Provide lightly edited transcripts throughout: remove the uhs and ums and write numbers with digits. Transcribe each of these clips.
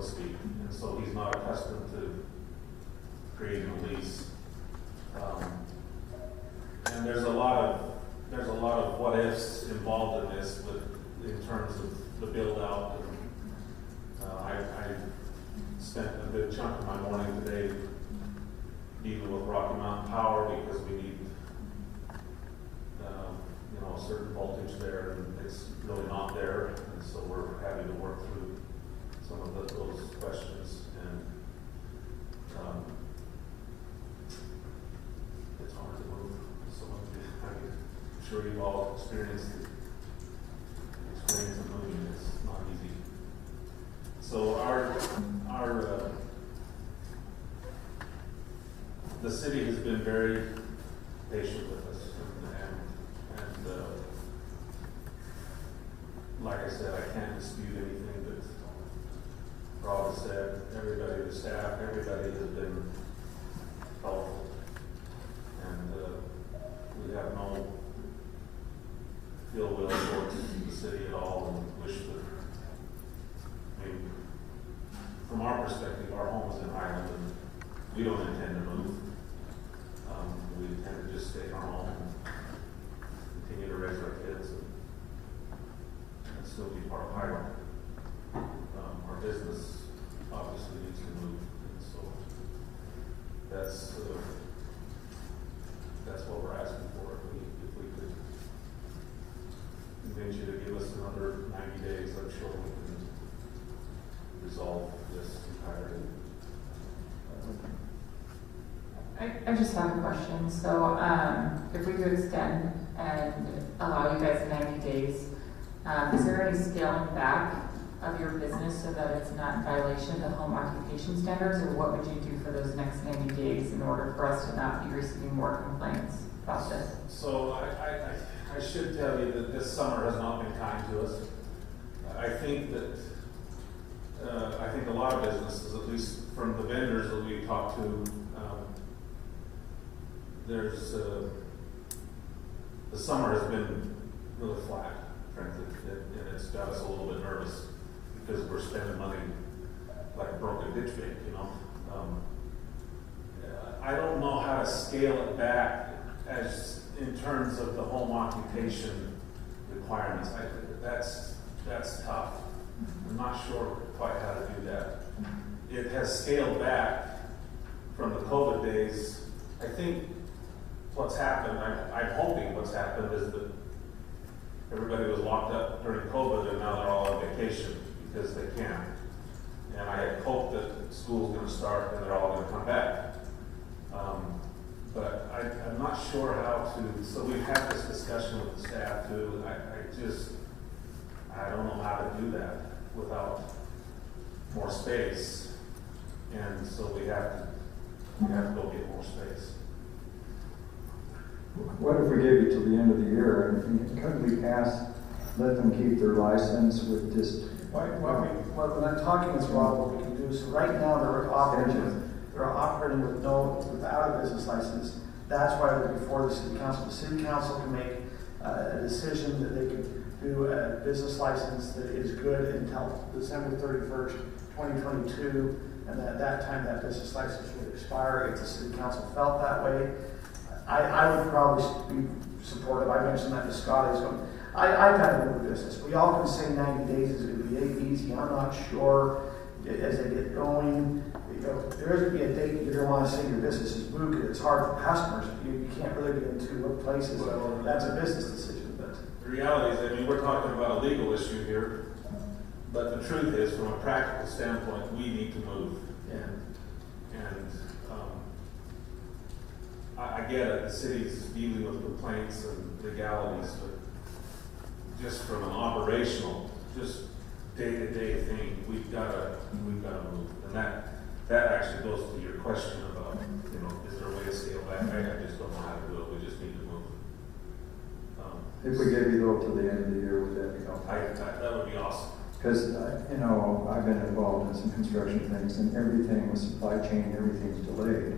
to speak, and so he's not accustomed to creating a lease. And there's a lot of what ifs involved in this, in terms of the build out. I spent a good chunk of my morning today dealing with Rocky Mountain Power because we need, a certain voltage there, and it's really not there, and so we're having to work through some of those questions, and it's hard to move. So I'm sure you've all experienced of moving. It's not easy. So the city has been very patient with us, and like I said, I can't dispute anything that Rob has said. Everybody, the staff, everybody has been helpful, and we have no ill will towards the city at all, and wish that, from our perspective, our home is in Highland, and we don't intend to move. We intend to just stay in our home and continue to raise our kids and still be part of Highland. Our business obviously needs to move, and so that's what we're asking for. If we could convince you to give us another 90 days, I'm sure we can resolve this entirely. I just have a question. So if we could extend and allow you guys 90 days, is there any scaling back of your business so that it's not in violation of the home occupation standards, or what would you do for those next 90 days in order for us to not be receiving more complaints about this? So I should tell you that this summer has not been kind to us. I think that a lot of businesses, at least from the vendors that we talked to, the summer has been really flat, frankly, and it's got us a little bit nervous because we're spending money like a broken ditch bank, I don't know how to scale it back as in terms of the home occupation requirements. That's tough. I'm not sure quite how to do that. It has scaled back from the COVID days. I think what's happened, I'm hoping what's happened is that everybody was locked up during COVID and now they're all on vacation because they can. And I had hoped that school's going to start and they're all going to come back. But I'm not sure how to, so we've had this discussion with the staff too. I don't know how to do that without more space. And so we have to go get more space. What if we gave you till the end of the year, and couldn't we let them keep their license with just? When I'm talking with Rob, what we can do is, right now they're operating without a business license. That's why they're before the city council. The city council can make a decision that they can do a business license that is good until December 31st, 2022, and at that time that business license would expire if the city council felt that way. I would probably be supportive. I mentioned that to Scott. I've had a new business. We all can say 90 days is going to be easy. I'm not sure as they get going. There is going to be a date you're going to want to say your business is booked. It's hard for customers. You can't really get into what places. That's a business decision. But the reality is, we're talking about a legal issue here, but the truth is, from a practical standpoint, we need to move. I get it, the city's dealing with complaints and legalities, but just from an operational, just day-to-day thing, we've got to move. And that actually goes to your question about, is there a way to scale back? I just don't know how to do it. We just need to move. If we gave you though till the end of the year, would that be helpful? That would be awesome. Because, I've been involved in some construction things, and everything with supply chain, everything's delayed.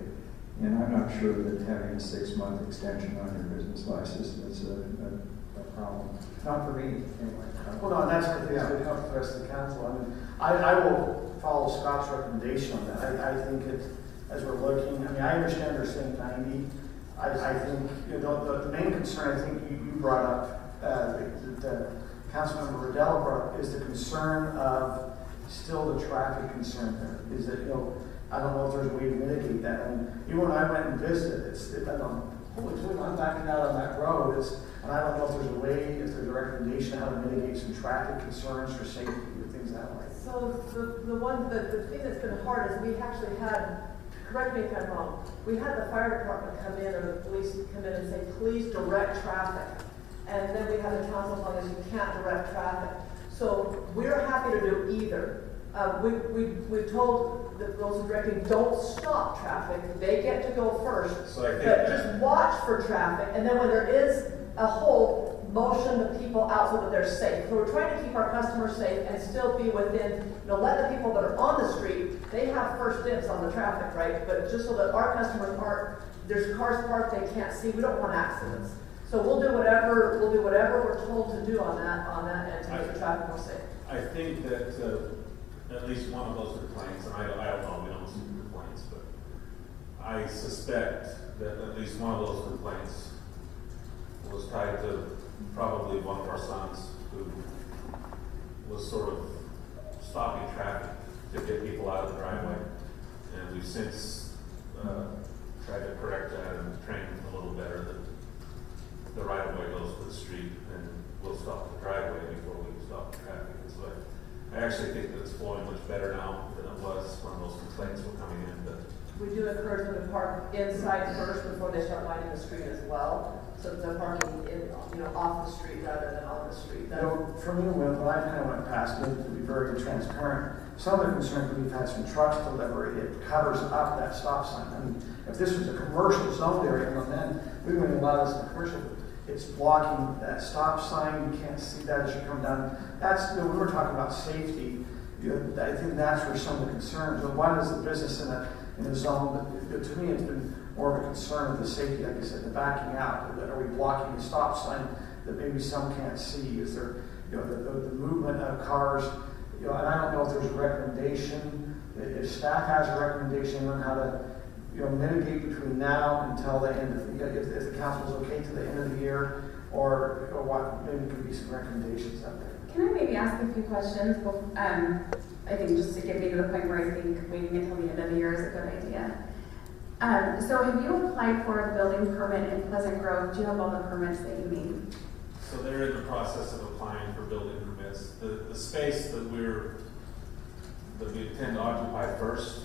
And I'm not sure that having a 6-month extension on your business license is a problem. Not for me, anyway. well, no, that's what they would help the rest of the council. I will follow Scott's recommendation on that. I think it, as we're looking, I mean, I understand they're saying 90. I think, you know, the main concern I think you brought up, the Councilmember Riddell brought up, is the concern of still the traffic concern there. Is that, you know, I don't know if there's a way to mitigate that. And even when I went and visited, I don't, holy shit, I'm backing out on that road. And I don't know if there's a way, if there's a recommendation how to mitigate some traffic concerns for safety and things that way. So the thing that's been hard is we actually had, correct me if I'm wrong, we had the fire department come in or the police come in and say, please direct traffic. And then we had the council telling us you can't direct traffic. So we're happy to do either. We told those who directing, don't stop traffic. They get to go first. So I think But that- just watch for traffic. And then when there is a hole, motion the people out so that they're safe. So we're trying to keep our customers safe and still be within, you know, let the people that are on the street, they have first dibs on the traffic, right? But just so that our customers aren't, there's cars parked they can't see, we don't want accidents. So we'll do whatever we're told to do on that end to make the traffic more safe. I think that at least one of those complaints, and I don't know, we don't see complaints, but I suspect that at least one of those complaints was tied to probably one of our sons who was sort of stopping traffic to get people out of the driveway. And we've since tried to correct that and train a little better that the right of way goes to the street and we'll stop the driveway before we stop the traffic. And so I actually think that it's flowing much better now than it was when those complaints were coming in. But We do encourage them to park inside first before they start lining the street as well. So that they're parking in, you know, off the street rather than on the street. You know, for me, when I kind of went past it, to be very transparent, some of the concerns we've had some trucks deliver, it covers up that stop sign. I mean, if this was a commercial zone area, then we wouldn't allow this in commercial. It's blocking that stop sign, you can't see that as you come down. That's, you know, we were talking about safety. You know, I think that's where some of the concerns, but one is the business in a zone, but to me, it's been more of a concern of the safety, like I said, the backing out. Are we blocking the stop sign that maybe some can't see? Is there, you know, the movement of cars? You know, and I don't know if there's a recommendation, if staff has a recommendation on how to, you know, mitigate between now until the end of, if the council's okay to the end of the year, or what, maybe could be some recommendations out there. Can I maybe ask a few questions? I think just to get me to the point where I think waiting until the end of the year is a good idea. So have you applied for a building permit in Pleasant Grove? Do you have all the permits that you need? so they're in the process of applying for building permits. The space that we intend to occupy first,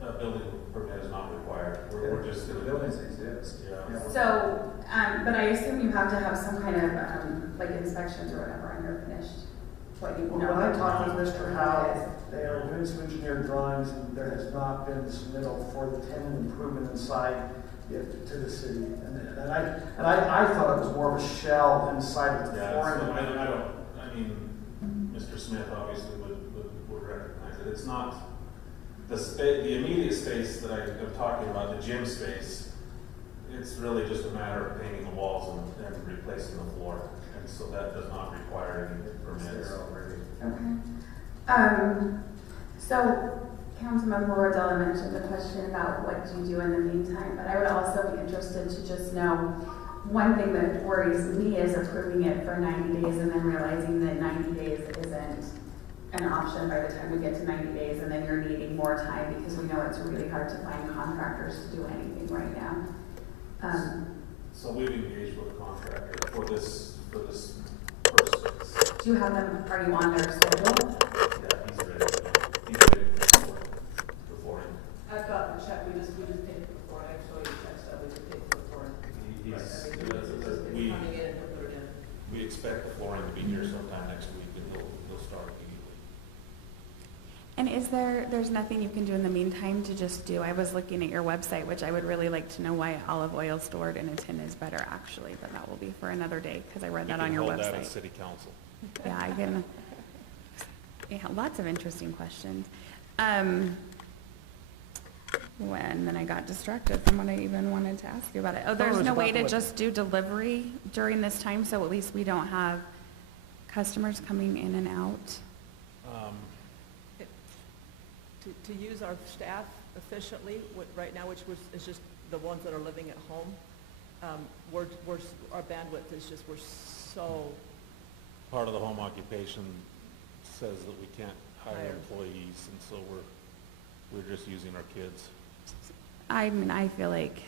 a building permit is not required. We're just gonna. Buildings exist. Yeah. So, but I assume you have to have some kind of like inspections or whatever when you're finished. What you When know. I talked with Mr. Howe, they are doing some engineered drawings, and there has not been submittal for the tenant improvement inside yet to the city. And I thought it was more of a shell inside of the Yeah, flooring. so I mean, Mr. Smith obviously would recognize it. It's not, the immediate space that I'm talking about, the gym space, it's really just a matter of painting the walls and replacing the floor. And so that does not require any permits. Okay. So Councilmember Rodella mentioned the question about what do you do in the meantime, but I would also be interested to just know, one thing that worries me is approving it for 90 days and then realizing that 90 days isn't an option by the time we get to 90 days, and then you're needing more time because we know it's really hard to find contractors to do anything right now. So we've engaged with a contractor for this first phase. Do you have them, are you on their schedule? Yeah, he's ready for flooring. I've got the check, we just paid for the flooring, I can show you the check stub, we just paid for the flooring. Coming in and put it in. We expect the flooring to be here sometime next week, and he'll start immediately. And there's nothing you can do in the meantime to just do? I was looking at your website, which I would really like to know why olive oil stored in a tin is better, actually, but that will be for another day, because I read that on your website. We can hold that at city council. Yeah, I can, yeah, lots of interesting questions. Then I got distracted from what I even wanted to ask you about it. Oh, there's it's no about way the to what? just do delivery during this time, so at least we don't have customers coming in and out? to use our staff efficiently, right now, is just the ones that are living at home. Our bandwidth is just, we're so, Part of the home occupation says that we can't hire Hire. employees, and so we're just using our kids. I mean, I feel like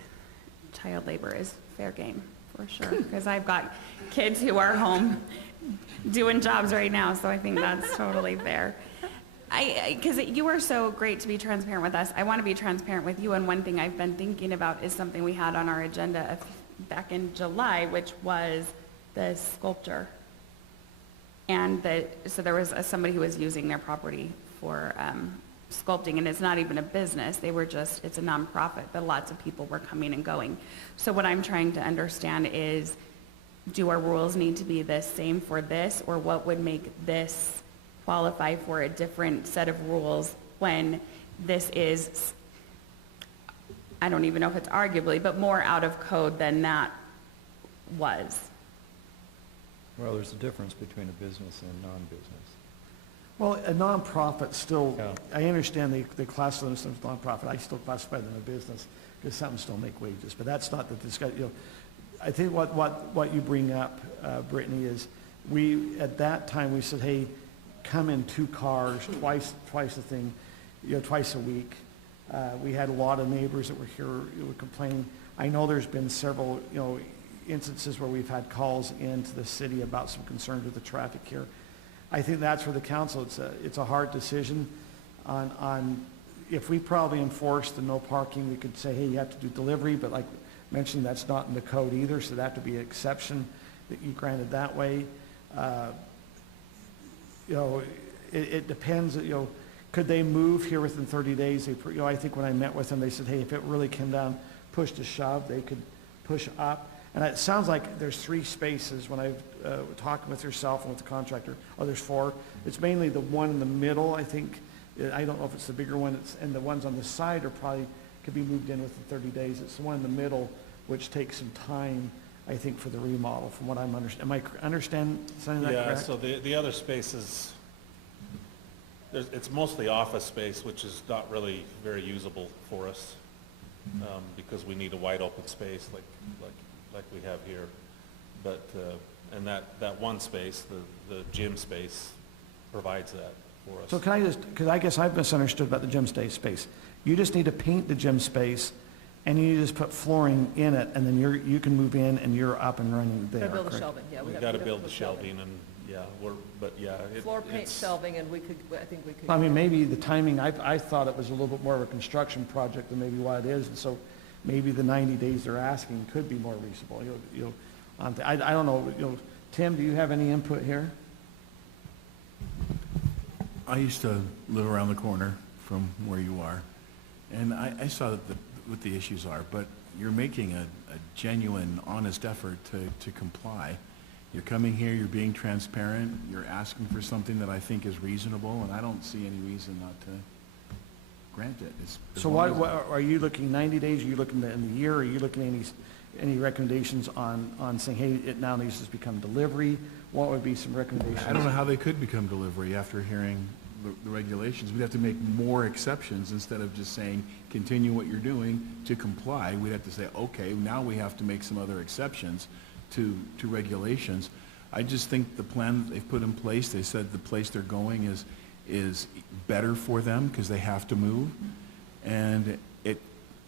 child labor is fair game, for sure, because I've got kids who are home doing jobs right now, so I think that's totally fair. Because you are so great to be transparent with us. I want to be transparent with you, and one thing I've been thinking about is something we had on our agenda back in July, which was the sculpture. And so there was somebody who was using their property for sculpting, and it's not even a business. It's a nonprofit, but lots of people were coming and going. So what I'm trying to understand is, do our rules need to be the same for this, or what would make this qualify for a different set of rules when this is, I don't even know if it's arguably, but more out of code than that was? Well, there's a difference between a business and a non-business. Well, a nonprofit still, Yeah. I understand they classify themselves as nonprofit. I still classify them as a business because some still make wages, but that's not the discussion. I think what you bring up, Brittany, is at that time we said, hey, come in 2 cars, twice the thing, twice a week. We had a lot of neighbors that were here who were complaining. I know there's been several, instances where we've had calls into the city about some concerns with the traffic here. I think that's for the council. It's a hard decision on if we probably enforce the no parking, we could say, hey, you have to do delivery, but like mentioned, that's not in the code either, so that have to be an exception that you granted that way. It depends, could they move here within 30 days? I think when I met with them, they said, hey, if it really came down, push to shove, they could push up. And it sounds like there's 3 spaces when I've talked with yourself and with the contractor. Oh, there's 4. It's mainly the one in the middle, I think. I don't know if it's the bigger one, and the ones on the side could be moved in within 30 days. It's the one in the middle, which takes some time, I think, for the remodel, from what I'm understanding. Am I understanding that correct? Yeah, so the other spaces, it's mostly office space, which is not really very usable for us, because we need a wide open space like we have here. But, and that one space, the gym space, provides that for us. So can I because I guess I've misunderstood about the gym space. You just need to paint the gym space, and you just put flooring in it, and then you can move in and you're up and running there. gotta build the correct? shelving, yeah. We've got to build the shelving, and, yeah, Floor paint, it's- shelving, and I think we could. I mean, maybe the timing, I thought it was a little bit more of a construction project than maybe what it is, and so maybe the 90 days they're asking could be more reasonable. I don't know. Tim, do you have any input here? I used to live around the corner from where you are, and I saw what the issues are, but you're making a genuine, honest effort to comply. You're coming here, you're being transparent, you're asking for something that I think is reasonable, and I don't see any reason not to grant it. So what are you looking, 90 days, are you looking in the year, are you looking at any recommendations on saying, hey, it now needs to become delivery? What would be some recommendations? I don't know how they could become delivery after hearing the regulations. We'd have to make more exceptions instead of just saying, continue what you're doing to comply. We'd have to say, okay, now we have to make some other exceptions to regulations. I just think the plan that they've put in place, they said the place they're going is better for them because they have to move, and it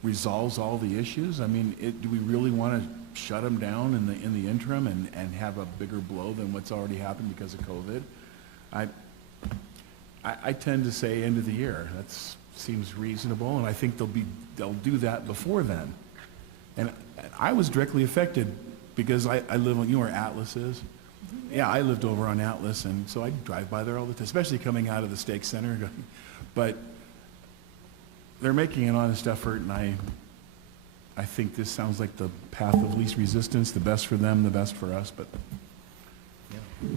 resolves all the issues. I mean, do we really want to shut them down in the interim and have a bigger blow than what's already happened because of COVID? I tend to say end of the year. That seems reasonable, and I think they'll do that before then. And I was directly affected because I live on, you know where Atlas is? Yeah, I lived over on Atlas, and so I drive by there all the time, especially coming out of the Stake Center. But they're making an honest effort, and I think this sounds like the path of least resistance, the best for them, the best for us, but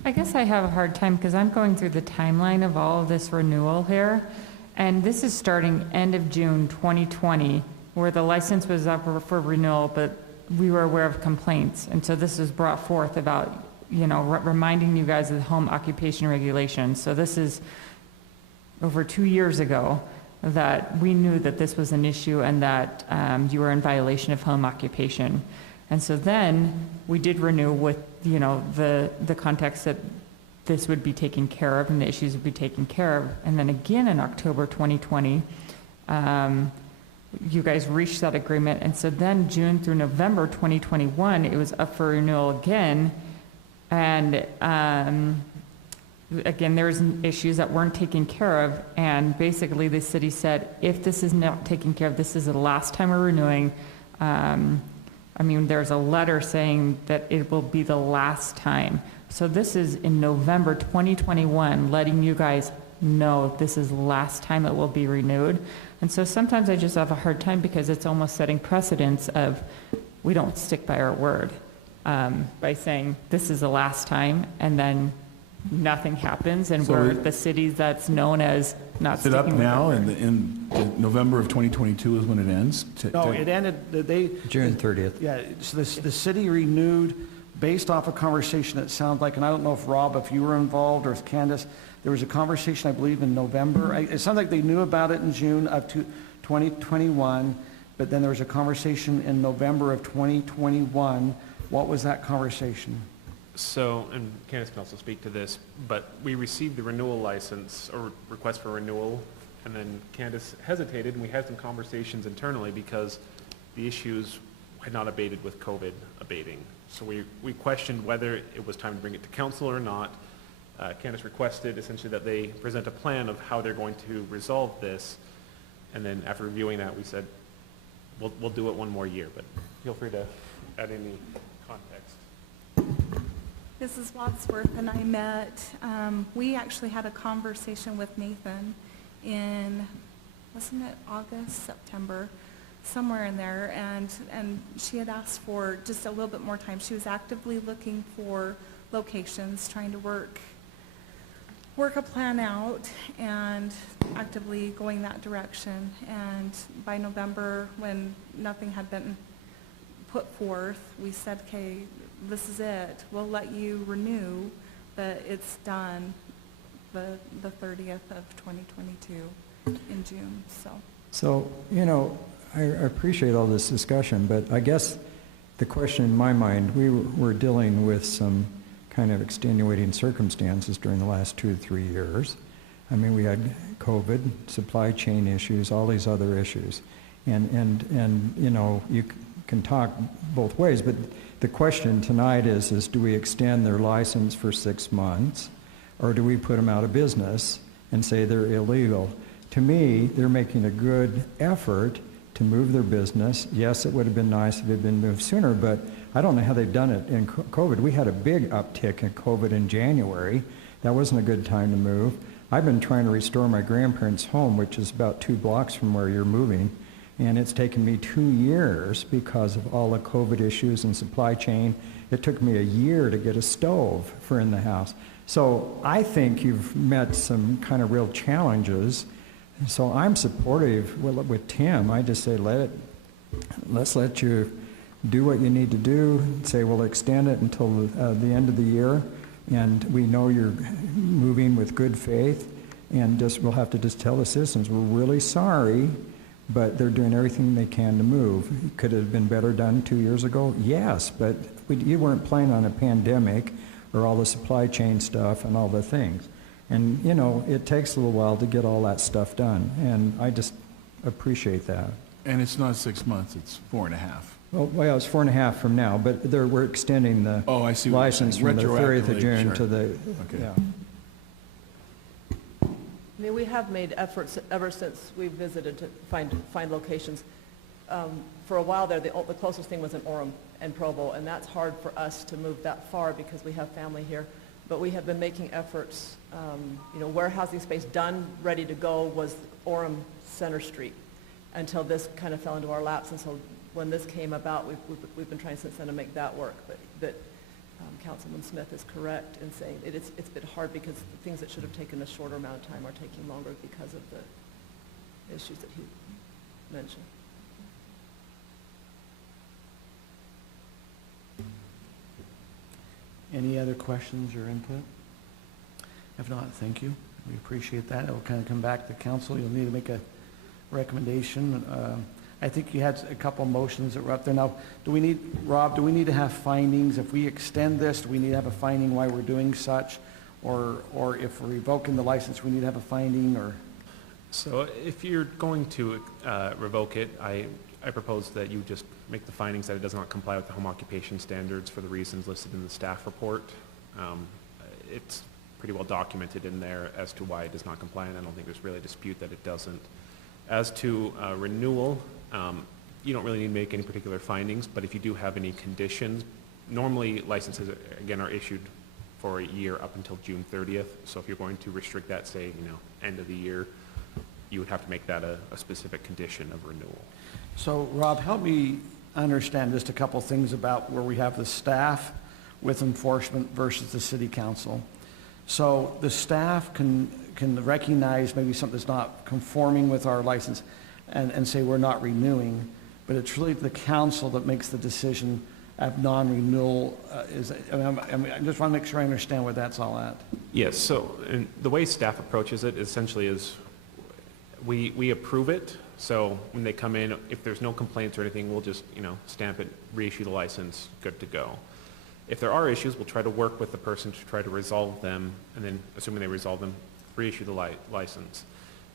I guess I have a hard time because I'm going through the timeline of all of this renewal here. And this is starting end of June 2020, where the license was up for renewal, but we were aware of complaints. And so this was brought forth about, reminding you guys of the home occupation regulations. So this is over 2 years ago. that we knew that this was an issue and that you were in violation of home occupation. And so then we did renew with, you know, the context that this would be taken care of and the issues would be taken care of. And then again in October 2020, you guys reached that agreement. And so then June through November 2021, it was up for renewal again. And again, there was issues that weren't taken care of. And basically the city said, if this is not taken care of, this is the last time we're renewing. I mean, there's a letter saying that it will be the last time. So this is in November 2021, letting you guys know this is the last time it will be renewed. And so sometimes I just have a hard time because it's almost setting precedents of we don't stick by our word by saying this is the last time and then nothing happens and So we're it- the city that's known as not Is it sticking up with now, our and word. in November of 2022 is when it ends? No, it ended, they. June 30th. Yeah, so the city renewed based off a conversation that sounds like, and I don't know if Rob, if you were involved, or if Candace, there was a conversation, I believe, in November. It sounds like they knew about it in June of 2021, but then there was a conversation in November of 2021. What was that conversation? So, and Candace can also speak to this, but we received the renewal license or request for renewal, and then Candace hesitated, and we had some conversations internally because the issues had not abated with COVID abating. So we questioned whether it was time to bring it to council or not. Candace requested essentially that they present a plan of how they're going to resolve this, and then after reviewing that, we said, we'll do it one more year, but feel free to add any context. Mrs. Wadsworth and I met, we actually had a conversation with Nathan in, wasn't it August, September, somewhere in there, and she had asked for just a little bit more time. She was actively looking for locations, trying to work a plan out and actively going that direction. And by November, when nothing had been put forth, we said, okay, this is it. We'll let you renew, but it's done the 30th of 2022 in June, so. So, you know, I appreciate all this discussion, but I guess the question in my mind, we were dealing with some kind of extenuating circumstances during the last 2 to 3 years. I mean, we had COVID, supply chain issues, all these other issues. And you know, you can talk both ways, but the question tonight is do we extend their license for 6 months, or do we put them out of business and say they're illegal? To me, they're making a good effort to move their business. Yes, it would have been nice if it had been moved sooner, but I don't know how they've done it in COVID. We had a big uptick in COVID in January. That wasn't a good time to move. I've been trying to restore my grandparents' home, which is about 2 blocks from where you're moving, and it's taken me 2 years because of all the COVID issues and supply chain. It took me a year to get a stove for in the house. So I think you've met some kind of real challenges. And so I'm supportive with Tim. I just say let's let you do what you need to do. Say we'll extend it until the end of the year, and we know you're moving with good faith, and we'll have to just tell the citizens we're really sorry, but they're doing everything they can to move. Could it have been better done 2 years ago? Yes, but you weren't planning on a pandemic or all the supply chain stuff and all the things. And, you know, it takes a little while to get all that stuff done, and I just appreciate that. And it's not 6 months, it's 4.5. Well, it's 4.5 from now, but we're extending the Oh, I see what you're license saying. from the 30th of Retroactively, June sure. to the, Okay. yeah. I mean, we have made efforts ever since we visited to find locations. For a while there, the closest thing was in Orem and Provo, and that's hard for us to move that far because we have family here. But we have been making efforts. You know, warehousing space done, ready to go was Orem Center Street until this kind of fell into our laps. And so when this came about, we've been trying since then to make that work. But Councilman Smith is correct in saying it's been hard because the things that should have taken a shorter amount of time are taking longer because of the issues that he mentioned. Any other questions or input? If not, thank you. We appreciate that. It will kind of come back to council. You'll need to make a recommendation. I think you had a couple motions that were up there. Now, Rob, do we need to have findings? If we extend this, do we need to have a finding why we're doing such? Or if we're revoking the license, we need to have a finding, or? So if you're going to revoke it, I propose that you just make the findings that it does not comply with the home occupation standards for the reasons listed in the staff report. It's pretty well documented in there as to why it does not comply, and I don't think there's really a dispute that it doesn't. As to renewal, you don't really need to make any particular findings, but if you do have any conditions, normally licenses, again, are issued for a year up until June 30th. So if you're going to restrict that, say, end of the year, you would have to make that a specific condition of renewal. So, Rob, help me understand just a couple things about where we have the staff with enforcement versus the city council. So the staff can recognize maybe something that's not conforming with our license and say we're not renewing, but it's really the council that makes the decision of non-renewal. I just want to make sure I understand where that's all at. Yes, so and the way staff approaches it essentially is we approve it. So when they come in, if there's no complaints or anything, we'll just, stamp it, reissue the license, good to go. If there are issues, we'll try to work with the person to try to resolve them, and then, assuming they resolve them, reissue the license.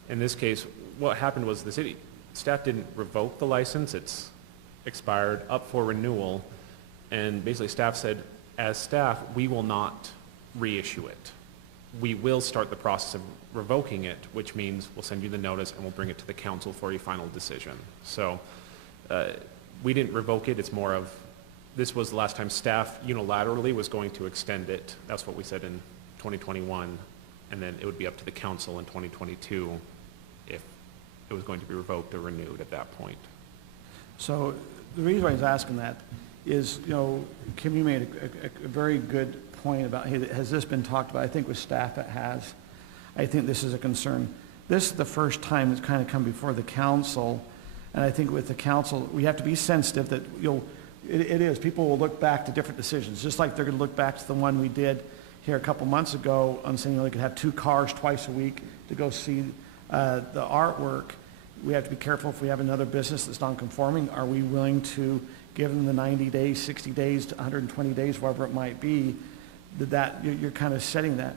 In this case, what happened was the city staff didn't revoke the license. It's expired, up for renewal, and basically staff said, as staff, we will not reissue it. We will start the process of revoking it, which means we'll send you the notice and we'll bring it to the council for a final decision. So we didn't revoke it. It's more of, this was the last time staff unilaterally was going to extend it. That's what we said in 2021. And then it would be up to the council in 2022 if it was going to be revoked or renewed at that point. So the reason why I was asking that is, Kim, you made a very good point about, hey, has this been talked about? I think with staff it has. I think this is a concern. This is the first time it's kind of come before the council, and I think with the council, we have to be sensitive that, it is, people will look back to different decisions, just like they're going to look back to the one we did here a couple months ago on saying, they could have 2 cars twice a week to go see the artwork. We have to be careful if we have another business that's non-conforming. Are we willing to give them the 90 days, 60 days, to 120 days, whatever it might be, that you're kind of setting that.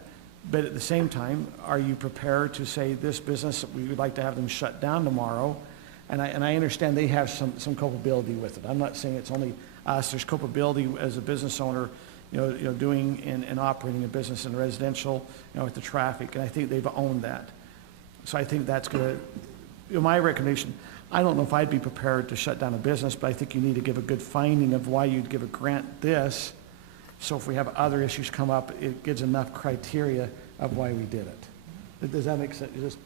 But at the same time, are you prepared to say this business, we would like to have them shut down tomorrow? And I understand they have some culpability with it. I'm not saying it's only us. There's culpability as a business owner, doing and operating a business in residential, with the traffic, and I think they've owned that. So I think that's going to, my recommendation, I don't know if I'd be prepared to shut down a business, but I think you need to give a good finding of why you'd give a grant this. So if we have other issues come up, it gives enough criteria of why we did it. Does that make sense? Just,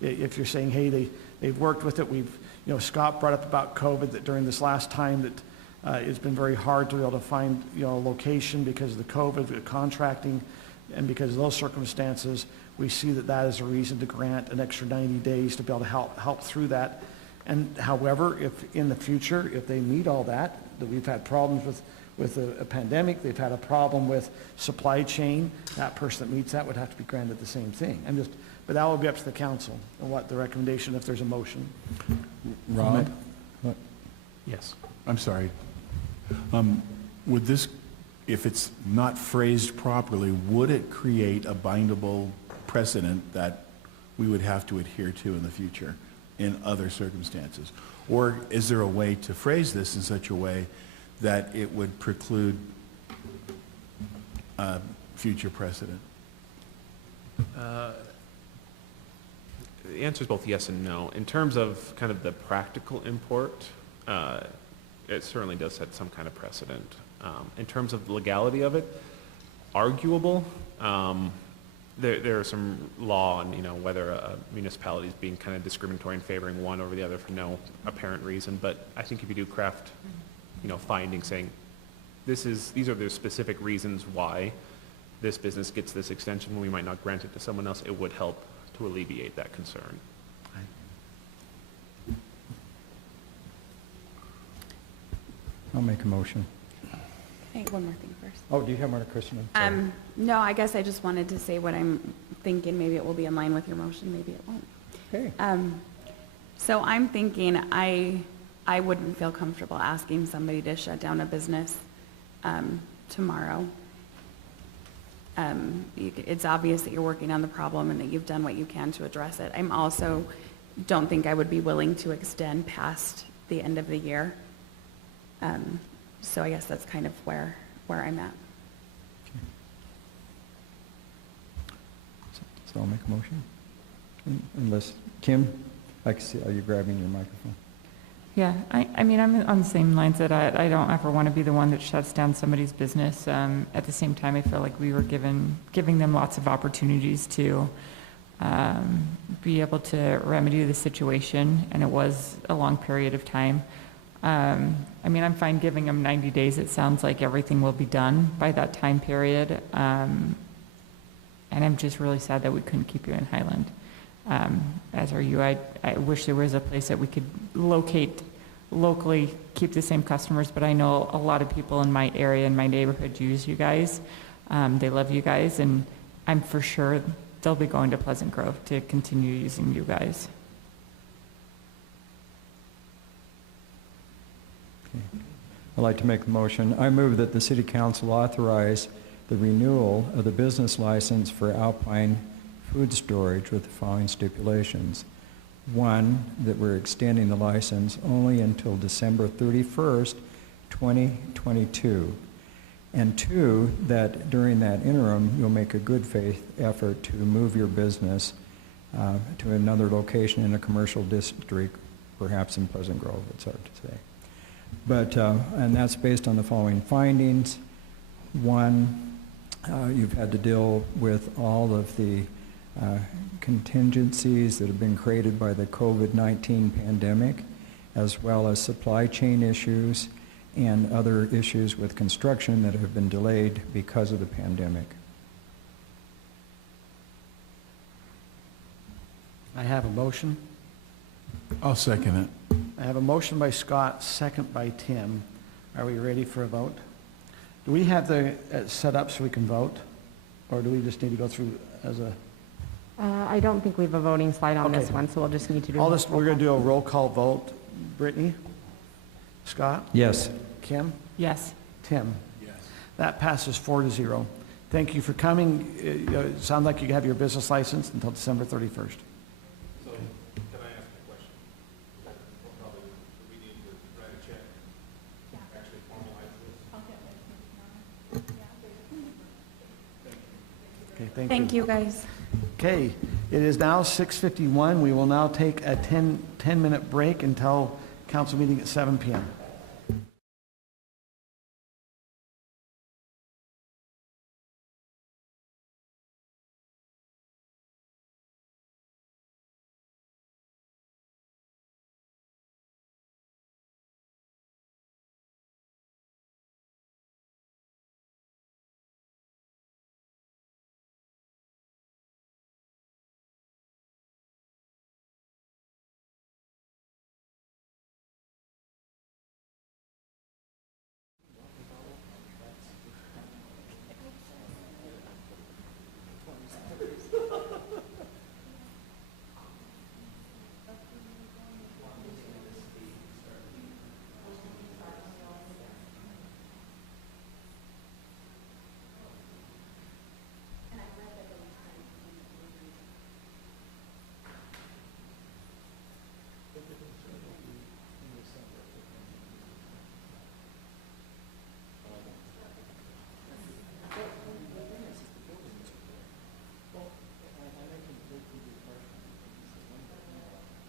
if you're saying, hey, they've worked with it, we've, Scott brought up about COVID, that during this last time that it's been very hard to be able to find, a location because of the COVID, the contracting, and because of those circumstances, we see that is a reason to grant an extra 90 days to be able to help through that. And however, if in the future, if they meet all that we've had problems with a pandemic, they've had a problem with supply chain, that person that meets that would have to be granted the same thing. But that will be up to the council and what the recommendation, if there's a motion. Rob? Yes. I'm sorry. Would this, if it's not phrased properly, would it create a bindable precedent that we would have to adhere to in the future in other circumstances? Or is there a way to phrase this in such a way that it would preclude future precedent? The answer is both yes and no. In terms of kind of the practical import, it certainly does set some kind of precedent. In terms of the legality of it, arguable. There are some law on, whether a municipality is being kind of discriminatory and favoring one over the other for no apparent reason. But I think if you do craft, findings saying these are the specific reasons why this business gets this extension when we might not grant it to someone else, it would help to alleviate that concern. I'll make a motion. Hey, one more thing first. Oh, do you have more, Kristen? No, I guess I just wanted to say what I'm thinking. Maybe it will be in line with your motion, maybe it won't. Okay. So I'm thinking I wouldn't feel comfortable asking somebody to shut down a business tomorrow. It's obvious that you're working on the problem and that you've done what you can to address it. I'm also don't think I would be willing to extend past the end of the year. So I guess that's kind of where I'm at. So I'll make a motion. Unless, Kim, I can see, are you grabbing your microphone? Yeah, I mean, I'm on the same lines that I don't ever want to be the one that shuts down somebody's business. At the same time, I feel like we were giving them lots of opportunities to be able to remedy the situation, and it was a long period of time. I mean, I'm fine giving them 90 days. It sounds like everything will be done by that time period. And I'm just really sad that we couldn't keep you in Highland. As are you. I wish there was a place that we could locate locally, keep the same customers, but I know a lot of people in my area, in my neighborhood, use you guys. They love you guys, and I'm for sure they'll be going to Pleasant Grove to continue using you guys. Okay. I'd like to make a motion. I move that the City Council authorize the renewal of the business license for Alpine Food Storage with the following stipulations. One, that we're extending the license only until December 31st, 2022. And two, that during that interim, you'll make a good faith effort to move your business to another location in a commercial district, perhaps in Pleasant Grove, it's hard to say. But, and that's based on the following findings. One, you've had to deal with all of the contingencies that have been created by the COVID-19 pandemic, as well as supply chain issues and other issues with construction that have been delayed because of the pandemic. I have a motion. I'll second it. I have a motion by Scott, second by Tim. Are we ready for a vote? Do we have the set up so we can vote? Or do we just need to go through as a... I don't think we have a voting slide on this Okay. one, so we'll just need to do. we're going to do a roll call vote. Brittany? Scott? Yes. Kim? Yes. Tim? Yes. That passes 4-0. Thank you for coming. It sounds like you have your business license until December 31st. So, can I ask a question? Probably, do we need to write a check? Actually formalize this? Okay, thank you. Thank you, guys. Okay, it is now 6:51. We will now take a 10-minute break until council meeting at 7 p.m.